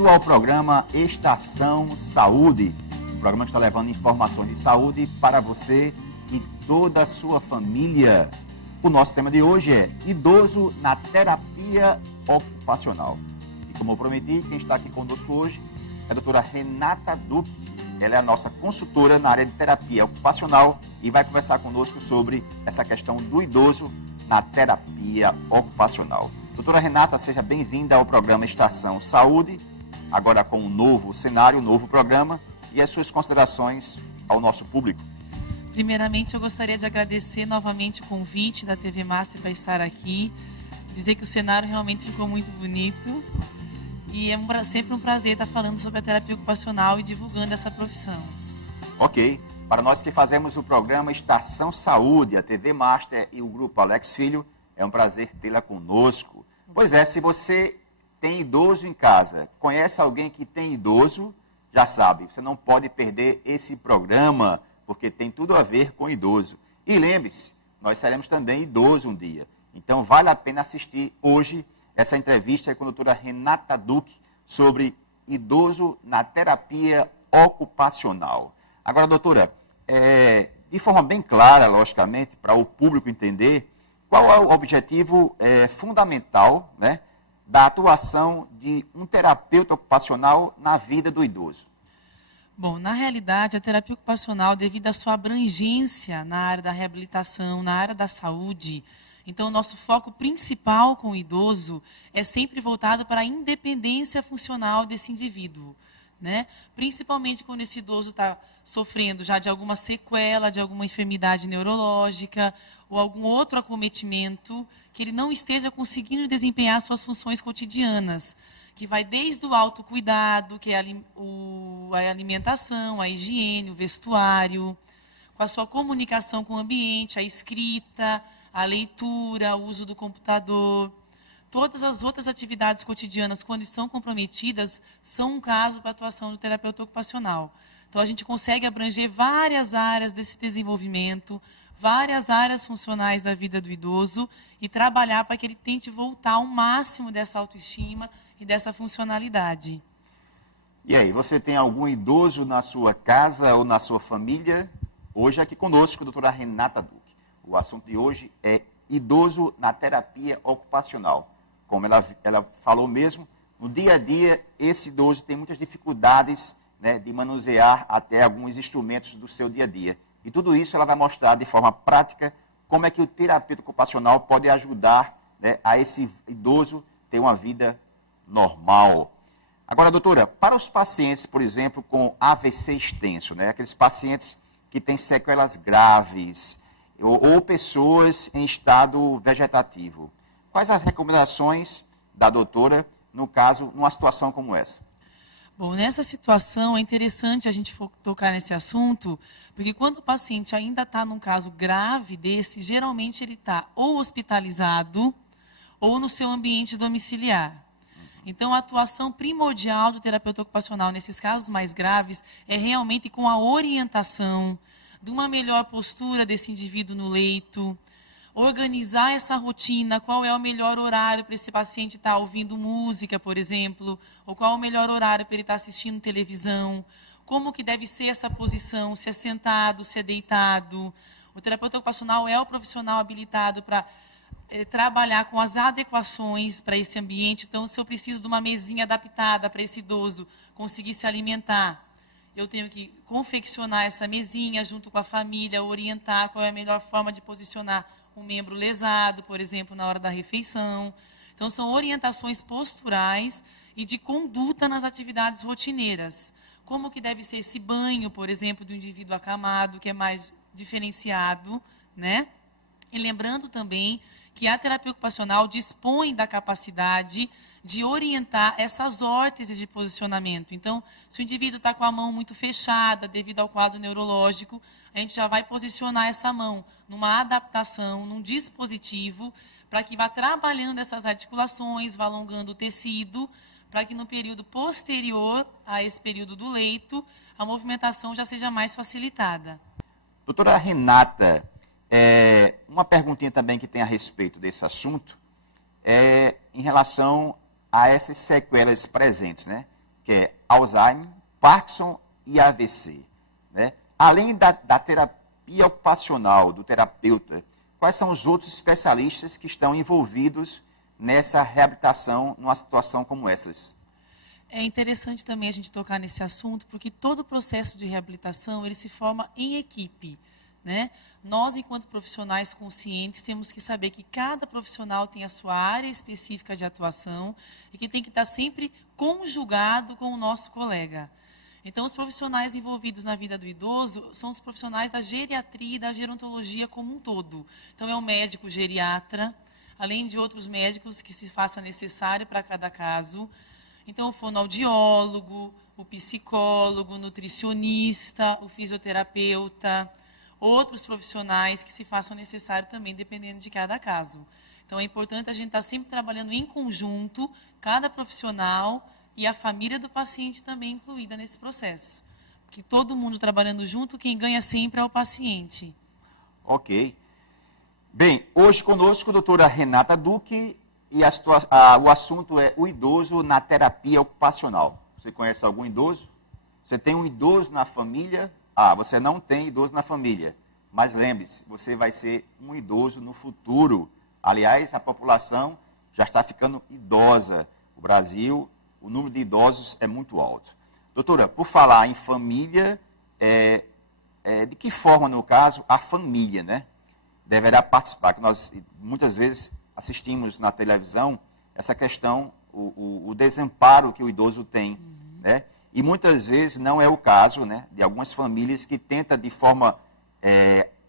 Bem-vindo ao programa Estação Saúde, o programa que está levando informações de saúde para você e toda a sua família. O nosso tema de hoje é idoso na terapia ocupacional. E como eu prometi, quem está aqui conosco hoje é a doutora Renata Duque. Ela é a nossa consultora na área de terapia ocupacional e vai conversar conosco sobre essa questão do idoso na terapia ocupacional. Doutora Renata, seja bem-vinda ao programa Estação Saúde, agora com um novo cenário, um novo programa, e as suas considerações ao nosso público. Primeiramente, eu gostaria de agradecer novamente o convite da TV Master para estar aqui, dizer que o cenário realmente ficou muito bonito e é sempre um prazer estar falando sobre a terapia ocupacional e divulgando essa profissão. Ok. Para nós que fazemos o programa Estação Saúde, a TV Master e o Grupo Alex Filho, é um prazer tê-la conosco. Pois é, se você tem idoso em casa, conhece alguém que tem idoso, já sabe, você não pode perder esse programa, porque tem tudo a ver com idoso. E lembre-se, nós seremos também idoso um dia. Então vale a pena assistir hoje essa entrevista com a doutora Renata Duque sobre idoso na terapia ocupacional. Agora, doutora, de forma bem clara, logicamente, para o público entender, qual é o objetivo fundamental, né, da atuação de um terapeuta ocupacional na vida do idoso? Bom, na realidade, a terapia ocupacional, devido à sua abrangência na área da reabilitação, na área da saúde, então o nosso foco principal com o idoso é sempre voltado para a independência funcional desse indivíduo, né? Principalmente quando esse idoso está sofrendo já de alguma sequela, de alguma enfermidade neurológica ou algum outro acometimento que ele não esteja conseguindo desempenhar suas funções cotidianas, que vai desde o autocuidado, que é a alimentação, a higiene, o vestuário, com a sua comunicação com o ambiente, a escrita, a leitura, o uso do computador. Todas as outras atividades cotidianas, quando estão comprometidas, são um caso para a atuação do terapeuta ocupacional. Então, a gente consegue abranger várias áreas desse desenvolvimento, várias áreas funcionais da vida do idoso e trabalhar para que ele tente voltar ao máximo dessa autoestima e dessa funcionalidade. E aí, você tem algum idoso na sua casa ou na sua família? Hoje aqui conosco, a doutora Renata Duque. O assunto de hoje é idoso na terapia ocupacional. Como ela falou mesmo, no dia a dia, esse idoso tem muitas dificuldades, né, de manusear até alguns instrumentos do seu dia a dia. E tudo isso ela vai mostrar de forma prática como é que o terapeuta ocupacional pode ajudar, né, a esse idoso ter uma vida normal. Agora, doutora, para os pacientes, por exemplo, com AVC extenso, né, aqueles pacientes que têm sequelas graves, ou pessoas em estado vegetativo, quais as recomendações da doutora, no caso, numa situação como essa? Bom, nessa situação é interessante a gente tocar nesse assunto, porque quando o paciente ainda está num caso grave desse, geralmente ele está ou hospitalizado ou no seu ambiente domiciliar. Então, a atuação primordial do terapeuta ocupacional nesses casos mais graves é realmente com a orientação de uma melhor postura desse indivíduo no leito, organizar essa rotina, qual é o melhor horário para esse paciente estar ouvindo música, por exemplo, ou qual é o melhor horário para ele estar assistindo televisão, como que deve ser essa posição, se é sentado, se é deitado. O terapeuta ocupacional é o profissional habilitado para trabalhar com as adequações para esse ambiente. Então, se eu preciso de uma mesinha adaptada para esse idoso conseguir se alimentar, eu tenho que confeccionar essa mesinha junto com a família, orientar qual é a melhor forma de posicionar um membro lesado, por exemplo, na hora da refeição. Então, são orientações posturais e de conduta nas atividades rotineiras. Como que deve ser esse banho, por exemplo, do indivíduo acamado, que é mais diferenciado, né? E lembrando também que a terapia ocupacional dispõe da capacidade de orientar essas órteses de posicionamento. Então, se o indivíduo está com a mão muito fechada devido ao quadro neurológico, a gente já vai posicionar essa mão numa adaptação, num dispositivo, para que vá trabalhando essas articulações, vá alongando o tecido, para que no período posterior a esse período do leito, a movimentação já seja mais facilitada. Doutora Renata, uma perguntinha também que tem a respeito desse assunto, em relação a essas sequelas presentes, né? que é Alzheimer, Parkinson e AVC. Né? Além da terapia ocupacional, do terapeuta, quais são os outros especialistas que estão envolvidos nessa reabilitação numa situação como essas? É interessante também a gente tocar nesse assunto, porque todo o processo de reabilitação, ele se forma em equipe, né? Nós, enquanto profissionais conscientes, temos que saber que cada profissional tem a sua área específica de atuação e que tem que estar sempre conjugado com o nosso colega. Então, os profissionais envolvidos na vida do idoso são os profissionais da geriatria e da gerontologia como um todo. Então, é o médico geriatra, além de outros médicos que se faça necessário para cada caso. Então, o fonoaudiólogo, o psicólogo, o nutricionista, o fisioterapeuta, outros profissionais que se façam necessário também, dependendo de cada caso. Então, é importante a gente estar sempre trabalhando em conjunto, cada profissional e a família do paciente também incluída nesse processo. Porque todo mundo trabalhando junto, quem ganha sempre é o paciente. Ok. Bem, hoje conosco a doutora Renata Duque, e o assunto é o idoso na terapia ocupacional. Você conhece algum idoso? Você tem um idoso na família? Você não tem idoso na família. Mas lembre-se, você vai ser um idoso no futuro. Aliás, a população já está ficando idosa. O Brasil, o número de idosos é muito alto. Doutora, por falar em família, de que forma, no caso, a família, né, deverá participar? Que nós, muitas vezes, assistimos na televisão essa questão, o desamparo que o idoso tem, né? E muitas vezes não é o caso, né, de algumas famílias que tentam de forma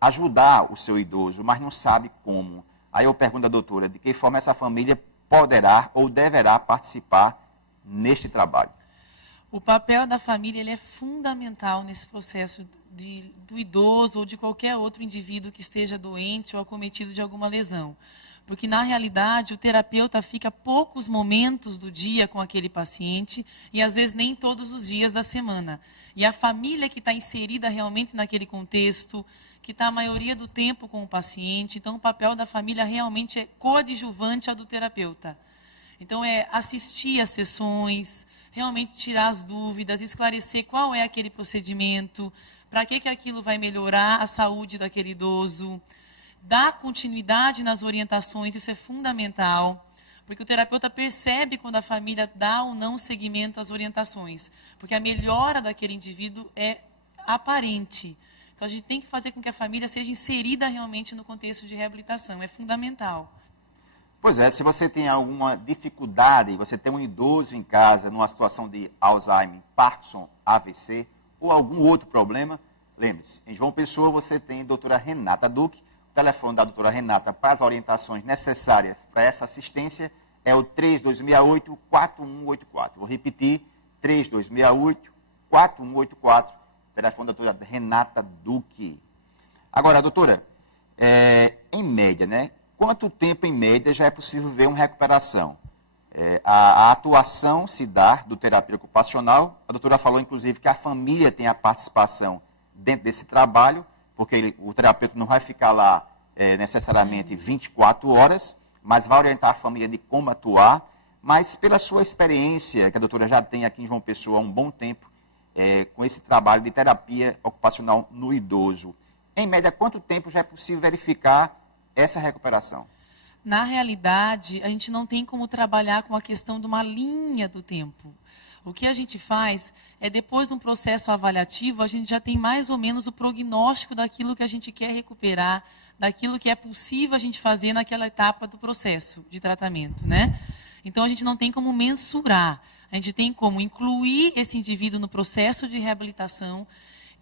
ajudar o seu idoso, mas não sabe como. Aí eu pergunto à doutora, de que forma essa família poderá ou deverá participar neste trabalho? O papel da família, ele é fundamental nesse processo do idoso ou de qualquer outro indivíduo que esteja doente ou acometido de alguma lesão. Porque, na realidade, o terapeuta fica poucos momentos do dia com aquele paciente e, às vezes, nem todos os dias da semana. E a família que está inserida realmente naquele contexto, que está a maioria do tempo com o paciente. Então, o papel da família realmente é coadjuvante ao do terapeuta. Então, é assistir às sessões, realmente tirar as dúvidas, esclarecer qual é aquele procedimento, para que aquilo vai melhorar a saúde daquele idoso, dar continuidade nas orientações, isso é fundamental, porque o terapeuta percebe quando a família dá ou não seguimento às orientações, porque a melhora daquele indivíduo é aparente. Então, a gente tem que fazer com que a família seja inserida realmente no contexto de reabilitação, é fundamental. Pois é, se você tem alguma dificuldade, você tem um idoso em casa, numa situação de Alzheimer, Parkinson, AVC, ou algum outro problema, lembre-se, em João Pessoa você tem a doutora Renata Duque. O telefone da doutora Renata para as orientações necessárias para essa assistência é o 3268-4184. Vou repetir, 3268-4184, telefone da doutora Renata Duque. Agora, doutora, em média, né? Quanto tempo, em média, já é possível ver uma recuperação? A atuação se dá do terapeuta ocupacional. A doutora falou, inclusive, que a família tem a participação dentro desse trabalho, porque o terapeuta não vai ficar lá necessariamente 24 horas, mas vai orientar a família de como atuar. Mas pela sua experiência, que a doutora já tem aqui em João Pessoa há um bom tempo, com esse trabalho de terapia ocupacional no idoso, em média, quanto tempo já é possível verificar essa recuperação? Na realidade, a gente não tem como trabalhar com a questão de uma linha do tempo. O que a gente faz é, depois de um processo avaliativo, a gente já tem mais ou menos o prognóstico daquilo que a gente quer recuperar, daquilo que é possível a gente fazer naquela etapa do processo de tratamento, né? Então, a gente não tem como mensurar. A gente tem como incluir esse indivíduo no processo de reabilitação.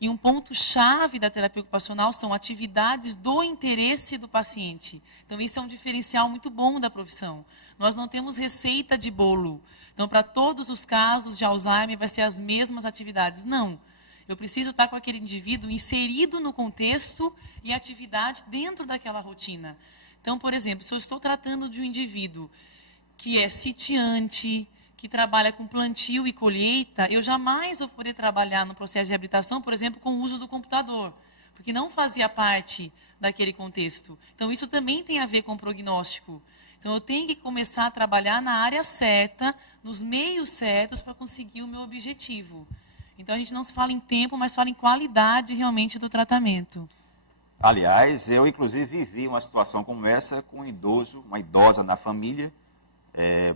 E um ponto-chave da terapia ocupacional são atividades do interesse do paciente. Então, isso é um diferencial muito bom da profissão. Nós não temos receita de bolo. Então, para todos os casos de Alzheimer, vai ser as mesmas atividades. Não. Eu preciso estar com aquele indivíduo inserido no contexto e atividade dentro daquela rotina. Então, por exemplo, se eu estou tratando de um indivíduo que é sitiante, que trabalha com plantio e colheita, eu jamais vou poder trabalhar no processo de reabilitação, por exemplo, com o uso do computador, porque não fazia parte daquele contexto. Então, isso também tem a ver com o prognóstico. Então, eu tenho que começar a trabalhar na área certa, nos meios certos, para conseguir o meu objetivo. Então, a gente não se fala em tempo, mas fala em qualidade realmente do tratamento. Aliás, eu inclusive vivi uma situação como essa com um idoso, uma idosa na família,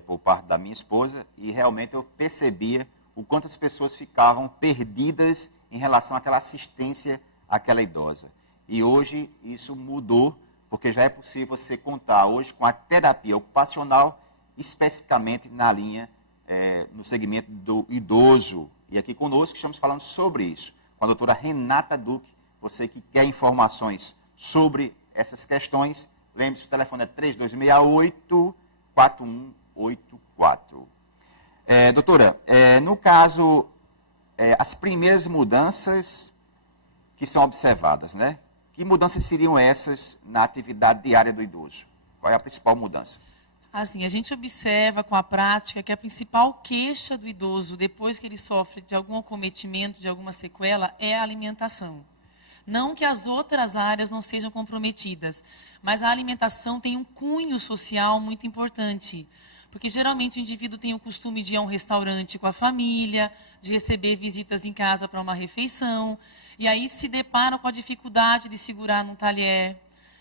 por parte da minha esposa, e realmente eu percebia o quanto as pessoas ficavam perdidas em relação àquela assistência àquela idosa. E hoje isso mudou, porque já é possível você contar hoje com a terapia ocupacional, especificamente na linha, no segmento do idoso. E aqui conosco estamos falando sobre isso, com a doutora Renata Duque. Você que quer informações sobre essas questões, lembre-se, o telefone é 3268-4184. Doutora, no caso, as primeiras mudanças que são observadas, né? Que mudanças seriam essas na atividade diária do idoso? Qual é a principal mudança? Assim, a gente observa com a prática que a principal queixa do idoso, depois que ele sofre de algum acometimento, de alguma sequela, é a alimentação. Não que as outras áreas não sejam comprometidas, mas a alimentação tem um cunho social muito importante. Porque geralmente o indivíduo tem o costume de ir a um restaurante com a família, de receber visitas em casa para uma refeição, e aí se depara com a dificuldade de segurar num talher,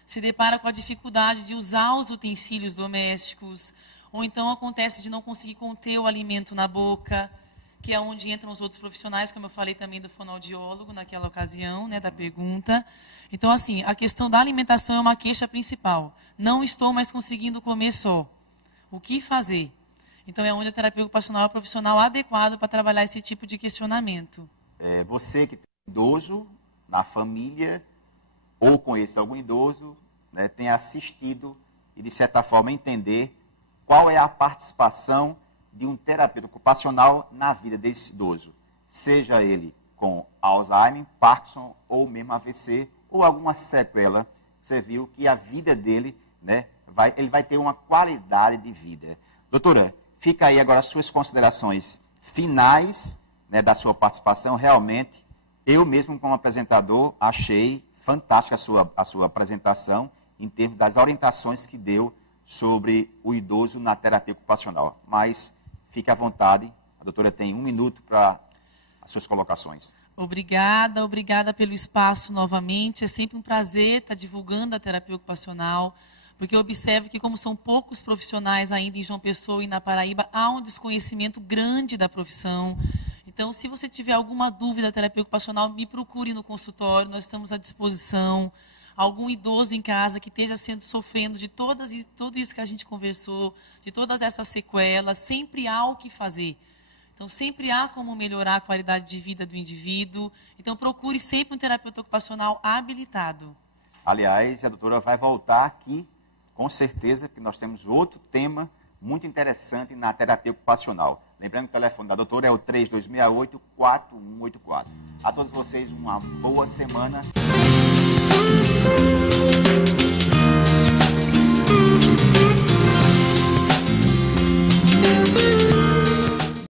se depara com a dificuldade de usar os utensílios domésticos, ou então acontece de não conseguir conter o alimento na boca, que é onde entram os outros profissionais, como eu falei também do fonoaudiólogo naquela ocasião, né, da pergunta. Então, assim, a questão da alimentação é uma queixa principal. Não estou mais conseguindo comer só. O que fazer? Então, é onde a terapia ocupacional é o profissional adequado para trabalhar esse tipo de questionamento. Você que tem idoso na família, ou conhece algum idoso, né, tem assistido e, de certa forma, entender qual é a participação de um terapeuta ocupacional na vida desse idoso. Seja ele com Alzheimer, Parkinson ou mesmo AVC, ou alguma sequela. Você viu que a vida dele, né, ele vai ter uma qualidade de vida. Doutora, fica aí agora as suas considerações finais, né, da sua participação. Realmente, eu mesmo como apresentador achei fantástica a sua apresentação em termos das orientações que deu sobre o idoso na terapia ocupacional. Mas fique à vontade, a doutora tem 1 minuto para as suas colocações. Obrigada, obrigada pelo espaço novamente. É sempre um prazer estar divulgando a terapia ocupacional, porque eu observo que, como são poucos profissionais ainda em João Pessoa e na Paraíba, há um desconhecimento grande da profissão. Então, se você tiver alguma dúvida da terapia ocupacional, me procure no consultório, nós estamos à disposição. Algum idoso em casa que esteja sofrendo de tudo isso que a gente conversou, de todas essas sequelas, sempre há o que fazer. Então, sempre há como melhorar a qualidade de vida do indivíduo. Então, procure sempre um terapeuta ocupacional habilitado. Aliás, a doutora vai voltar aqui, com certeza, porque nós temos outro tema muito interessante na terapia ocupacional. Lembrando que o telefone da doutora é o 3268-4184. A todos vocês, uma boa semana.